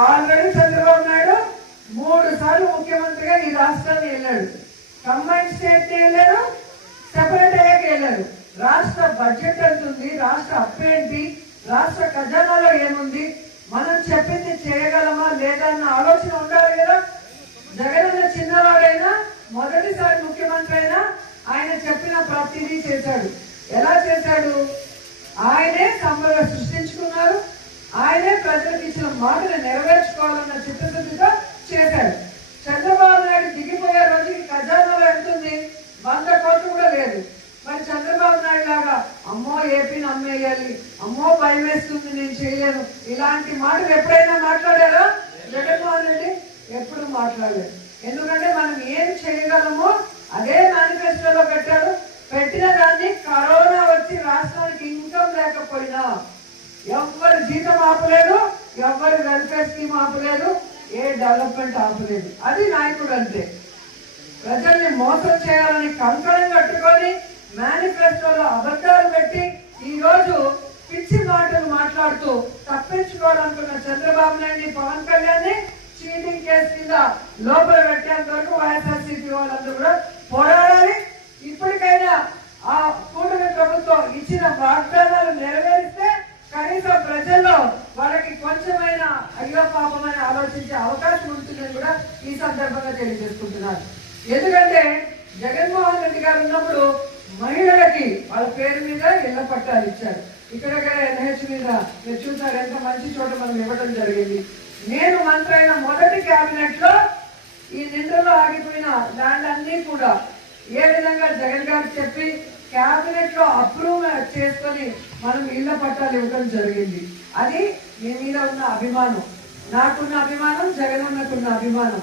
Already Chandrababu Naidu మూడు సార్లు ముఖ్యమంత్రిగా ఈ రాష్ట్రాన్ని వెళ్ళాడు. కంబైన్ స్టేట్ వెళ్ళారు సెపరేట్ అయ్యాక వెళ్ళారు రాష్ట్ర బడ్జెట్ ఎంత ఉంది రాష్ట్ర అప్పు ఏంటి రాష్ట్ర ఖజానాలో ఏముంది మనం చెప్పింది చేయగలమా లేదా అన్న ఆలోచన ఉండాలి కదా. జగనన్న చిన్నవాడైనా మొదటిసారి ముఖ్యమంత్రి అయినా ఆయన చెప్పిన ప్రతిదీ చేశాడు. ఎలా చేశాడు? ఆయనే సంపద సృష్టించుకున్నారు. ఆయనే ప్రజలకు ఇచ్చిన మాటను నెరవేర్చుకోవాలన్న చిత్తశుద్ధితో చేశాడు. చంద్రబాబు నాయుడు దిగిపోయే రోజుకి ఖజానాలో ఎంత ఉంది? వంద కోట్లు కూడా లేదు. మరి చంద్రబాబు నాయుడు లాగా అమ్మో ఏపీని అమ్మేయాలి అమ్మో భయం వేస్తుంది నేను చేయలేను ఇలాంటి మాటలు ఎప్పుడైనా మాట్లాడారా? జగన్మోహన్ రెడ్డి ఎప్పుడు మాట్లాడలేదు. ఎందుకంటే మనం ఏం చేయగలమో అదే మేనిఫెస్టోలో పెట్టారు. పెట్టిన దాన్ని కరోనా వచ్చి రాష్ట్రానికి ఇన్కమ్ లేకపోయినా ఎవ్వరు జీతం ఆపలేదు ఎవ్వరు వెల్ఫేర్ స్కీమ్ ఆపలేదు ఏ డెవలప్మెంట్ ఆపలేదు. అది నాయకుడు అంటే ప్రజల్ని మోసం చేయాలని కంకణం కట్టుకొని మేనిఫెస్టోలో అబద్ధాలు పెట్టి ఈ రోజు పిచ్చి మాటలు మాట్లాడుతూ తప్పించుకోవాలనుకున్న చంద్రబాబు నాయుడిని పవన్ కళ్యాణ్ చీటింగ్ కేసు కింద లోపల పెట్టేంత వరకు వైఎస్ఆర్సీపీ వాళ్ళందరూ కూడా తెలియజేసుకుంటున్నారు ఎందుకంటే జగన్మోహన్ రెడ్డి గారు ఉన్నప్పుడు మహిళలకి వాళ్ళ పేరు మీద ఇళ్ళ పట్టాలు ఇచ్చారు. ఇక్కడ ఎన్హెచ్ మీద మీరు చూసారు ఎంత మంచి చోట మనం ఇవ్వడం జరిగింది. నేను మంత్రి అయిన మొదటి క్యాబినెట్లో ఈ నిండులో ఆగిపోయిన ల్యాండ్ అన్ని కూడా ఏ విధంగా జగన్ గారు చెప్పి క్యాబినెట్లో అప్రూవ్ చేసుకొని మనం ఇళ్ళ పట్టాలు ఇవ్వడం జరిగింది. అది మీ మీద ఉన్న అభిమానం. నాకున్న అభిమానం జగన్ అన్నకున్న అభిమానం.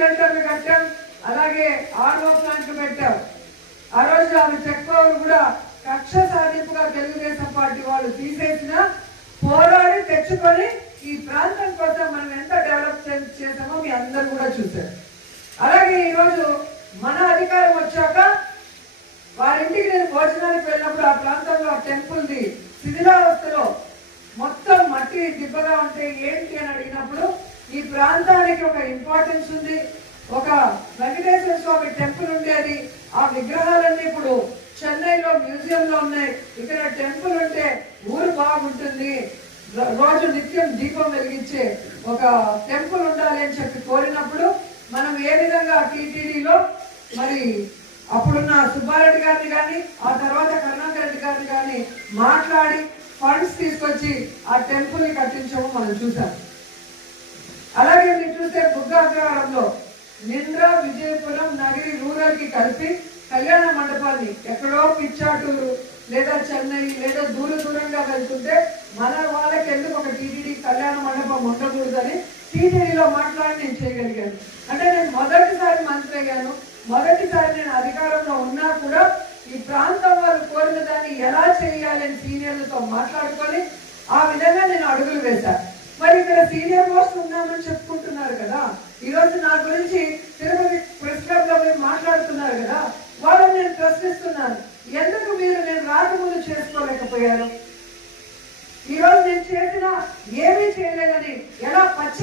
బస్ కట్టాం అలాగే ఆర్ఓ ప్లాంట్లు పెట్టాం. ఆ రోజు ఆమె చెక్ కూడా కక్ష సాధింపుగా తెలుగుదేశం పార్టీ వాళ్ళు తీసేసిన పోరాడి తెచ్చుకొని ఈ ప్రాంతం కోసం మనం ఎంత డెవలప్ చేసామో మీ అందరూ కూడా చూశారు. అలాగే ఈరోజు మన అధికారం వచ్చాక వారింటికి నేను భోజనానికి వెళ్ళినప్పుడు ఆ ప్రాంతంలో ఆ టెంపుల్ది శిథిలావస్థలో మొత్తం మట్టి దిబ్బగా ఉంటే ఏ ప్రాంతానికి ఒక ఇంపార్టెన్స్ ఉంది. ఒక వెంకటేశ్వర స్వామి టెంపుల్ ఉండేది ఆ విగ్రహాలన్నీ ఇప్పుడు చెన్నైలో మ్యూజియంలో ఉన్నాయి. ఇక్కడ టెంపుల్ ఉంటే ఊరు బాగుంటుంది. రోజు నిత్యం దీపం వెలిగించే ఒక టెంపుల్ ఉండాలి అని చెప్పి కోరినప్పుడు మనం ఏ విధంగా టీటీడీలో మరి అప్పుడున్న సుబ్బారెడ్డి గారిని కానీ ఆ తర్వాత కరుణాకర్ రెడ్డి గారిని కానీ మాట్లాడి ఫండ్స్ తీసుకొచ్చి ఆ టెంపుల్ని ని మనం చూసాం అలాగే మీరు చూస్తే బుద్ధాగ్రహారంలో నింద్ర విజయపురం నగరి రూరల్కి కలిపి కళ్యాణ మండపాన్ని ఎక్కడో పిచ్చాటూరు లేదా చెన్నై లేదా దూర దూరంగా వెళ్తుంటే మన వాళ్ళకి ఎందుకు ఒక టీటీడీ కళ్యాణ మండపం ఉండకూడదని టీటీడీలో మాట్లాడి నేను చేయగలిగాను. అంటే నేను మొదటిసారి మంత్రి అయ్యాను. మొదటిసారి నేను అధికారంలో ఉన్నా కూడా ఈ ప్రాంతం వారు కోరిన దాన్ని ఎలా చేయాలని సీనియర్లతో మాట్లాడుకొని ఆ విధంగా నేను అడుగులు వేశాను. మరి ఇక్కడ సీనియర్ మోస్ట్ ఉన్నామని చెప్పుకుంటున్నారు కదా? ఈ రోజు నా గురించి తిరుపతి ప్రెస్ క్లబ్లో మీరు మాట్లాడుతున్నారు కదా? వాళ్ళని నేను ప్రశ్నిస్తున్నాను. ఎందుకు మీరు నేను రాకముందు చేసుకోలేకపోయాను? ఈ రోజు నేను చేసిన ఏమీ చేయలేదని ఎలా పచ్చ